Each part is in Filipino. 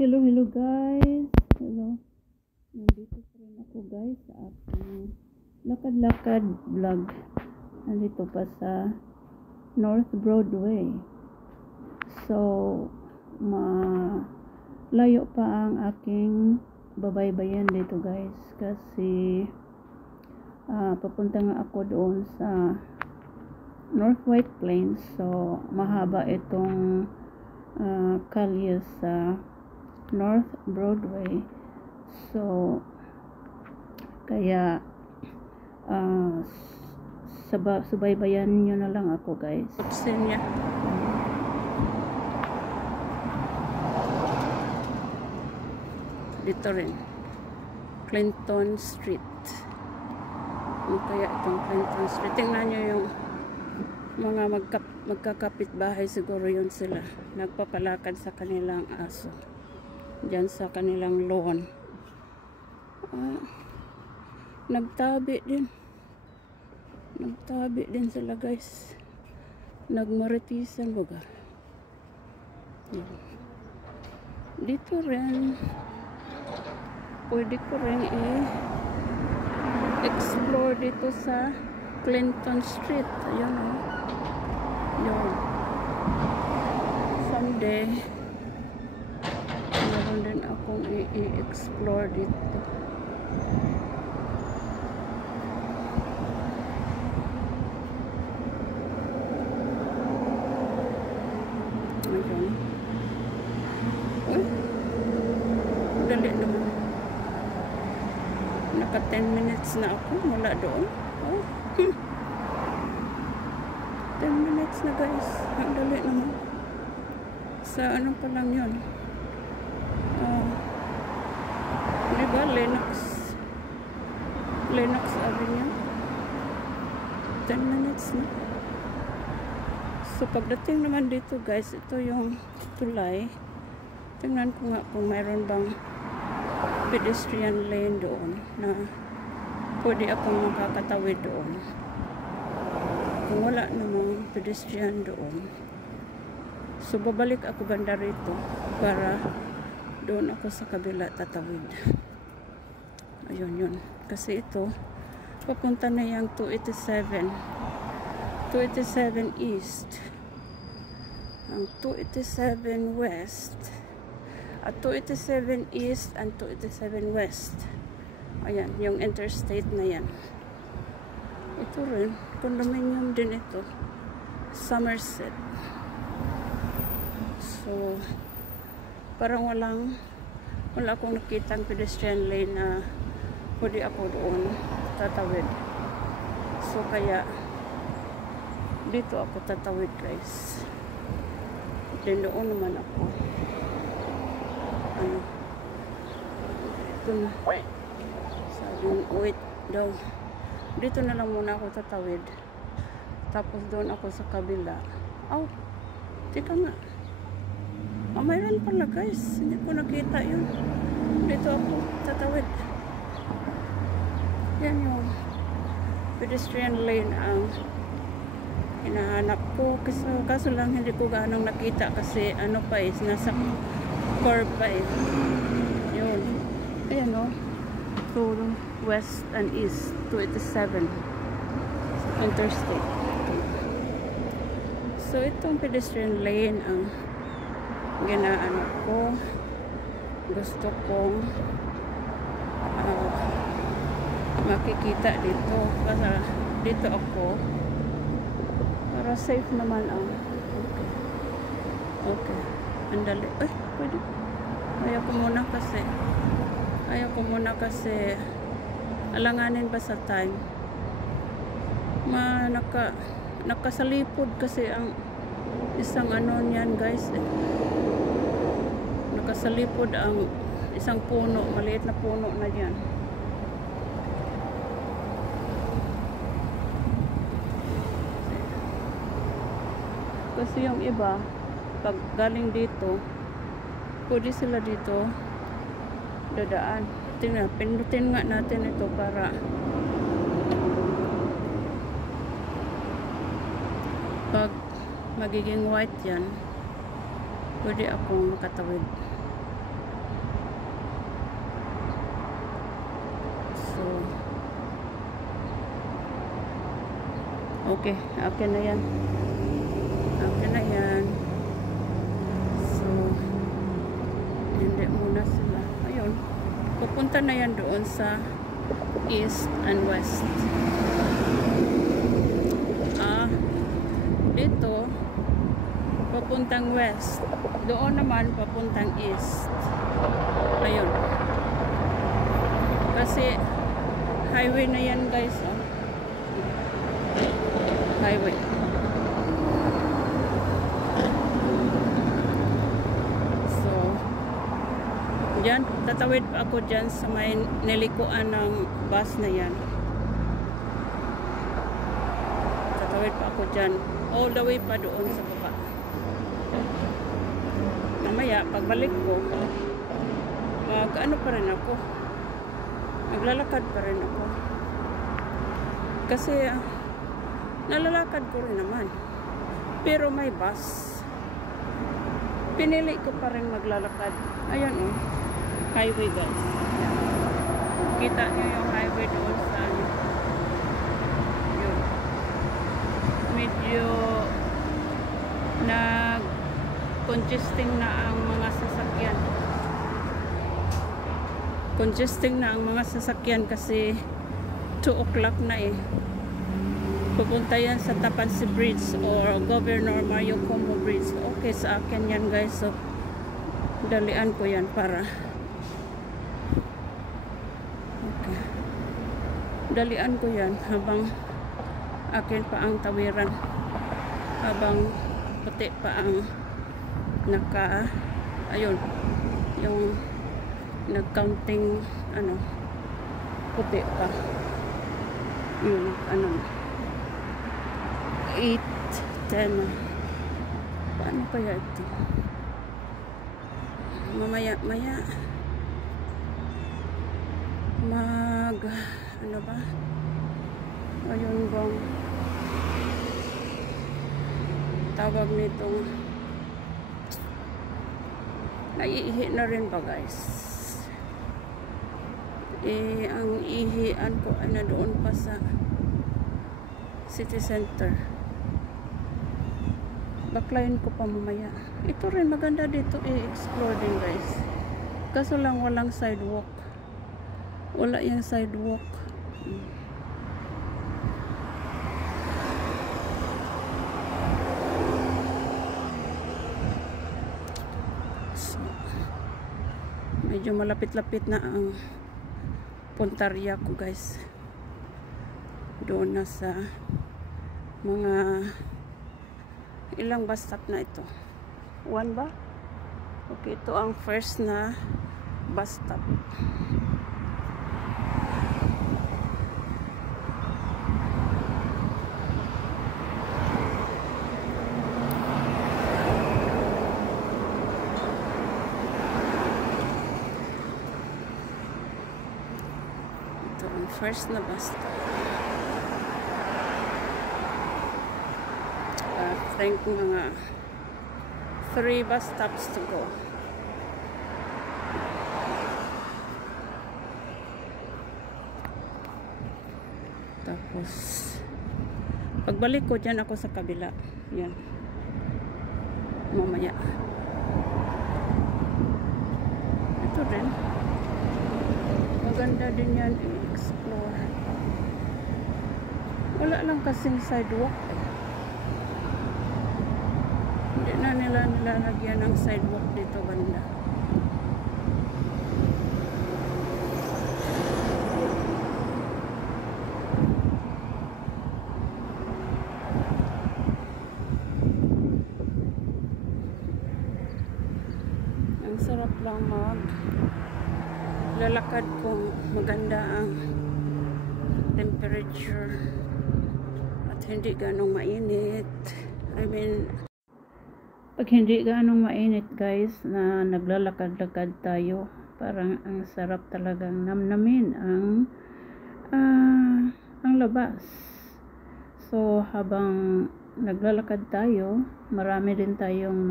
Hello, hello guys. Hello. Nandito pa rin ako guys sa aking lakad-lakad vlog. Nandito pa sa North Broadway. So, layo pa ang aking babaybayan dito guys. Kasi, papunta nga ako doon sa North White Plains. So, mahaba itong kalye sa North Broadway. So kaya subaybayan nyo na lang ako guys. Niya. Dito rin Clinton Street. Ano kaya itong Clinton Street? Tingnan nyo yung mga magkakapit bahay, siguro yun sila. Nagpapalakad sa kanilang aso. Diyan sa kanilang lawn. Nagtabi din. Nagtabi din sila guys. Nagmaritisan baga. Dito rin. Pwede ko rin explore dito sa Clinton Street. Ayun o. Yun. Someday meron din akong i-explore dito. Ayun. Uy, dali naman. Naka 10 minutes na ako mula doon. Oh. 10 minutes na guys. Ang dali naman. Sa ano pa lang yun. Diba Lenox Avenue, 10 minutes na. So pagdating naman dito guys, ito yung tulay. Tingnan ko nga kung mayroon bang pedestrian lane doon na pwede akong makakatawid doon. Kung wala namang pedestrian doon, so babalik ako banda rito para doon ako sa kabila tatawid. Ayun yun. Kasi ito, papunta na yung 287 East. Ang 287 West. At 287 East and 287 West. Ayan, yung interstate na yan. Ito rin, condominium din ito. Somerset. So, parang wala akong nakitang pedestrian lane na pwede ako doon tatawid. So kaya dito ako tatawid guys. Then doon naman ako. Ito na. Sabi wait daw. Dito na lang muna ako tatawid. Tapos doon ako sa kabila. Oh, tika nga. Mayroon pala guys, hindi ko nakita yun. Dito ako tatawid. Yan yung pedestrian lane ang hinahanap ko. Kaso lang hindi ko gaano nakita kasi ano pa nasa curve pa yun. Ayan o. So, west and east, 287 interstate. So, itong pedestrian lane ang ginaano ko, gusto kong makikita dito kasi dito ako para safe naman ang okay. Andali, ay pwede, ayaw ko muna kasi alanganin pa sa time. Nakasalipod kasi ang isang ano niyan guys nakasalipod ang isang puno, maliit na puno na yan. Kasi yung iba pag galing dito pwede sila dito dadaan. Tingnan, pindutin nga natin ito para pag magiging white yan pwede akong makatawid. Okay, akin na yan. Akin na yan. So, hindi muna sila. Ayun. Pupunta na yan doon sa east and west. Dito, papuntang west. Doon naman, papuntang east. Ayun. Kasi, highway na yan guys. Oh. Highway. So, dyan, tatawid pa ako dyan sa may nilikuan ng bus na yan. Tatawid pa ako dyan. All the way pa doon sa baba. Mamaya, pagbalik ko, ano pa rin ako. Naglalakad pa rin ako. Kasi, nalalakad ko rin naman. Pero may bus. Pinili ko pa rin maglalakad. Ayan oh. Highway guys. Kita nyo yung highway doon sa ano. Yun. Medyo nag-congesting na ang mga sasakyan. Congesting na ang mga sasakyan kasi 2 o'clock na eh. Pupunta yan sa Tapansi Bridge or Governor Mario Cuomo Bridge. Okay sa akin yan guys. So, dalian ko yan para okay. Dalian ko yan habang akin pa ang tawiran. Habang puti pa ang ayun. Yung nag-counting ano puti pa. Yung ano 8, 10. Paano kaya ito? Mamaya ano ba? Ayun bang tawag nitong naiihi na rin ba guys? Ang ihian ko ay na doon pa sa city center. Baklayin ko pa mamaya. Ito rin maganda dito i-explore din guys. Kaso lang walang sidewalk. Wala yung sidewalk. So, medyo malapit-lapit na ang puntarya ko guys. Doon na sa mga ilang bus stop na ito? 1 ba? Okay, ito ang first na bus stop. Ito ang first na bus stop. I think mga 3 bus stops to go. Tapos pagbalik ko dyan ako sa kabila. Yan. Mamaya. Ito rin. Maganda din yan i-explore. Wala lang kasing sidewalk. Hindi na nila nilalagyan ng sidewalk dito banda. Ang sarap lang lalakad kung maganda ang temperature at hindi ganong mainit. I mean, pag hindi ganong mainit guys na naglalakad-lakad tayo, parang ang sarap talagang namnamin ang labas. So habang naglalakad tayo, marami din tayong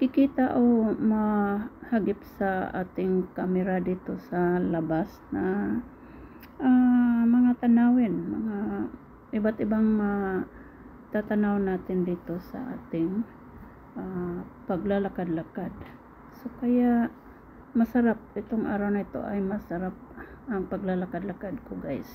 makikita o mahagip sa ating camera dito sa labas na mga tanawin, mga iba't ibang tatanaw natin dito sa ating paglalakad-lakad. So kaya masarap itong araw na ito, ay masarap ang paglalakad-lakad ko guys.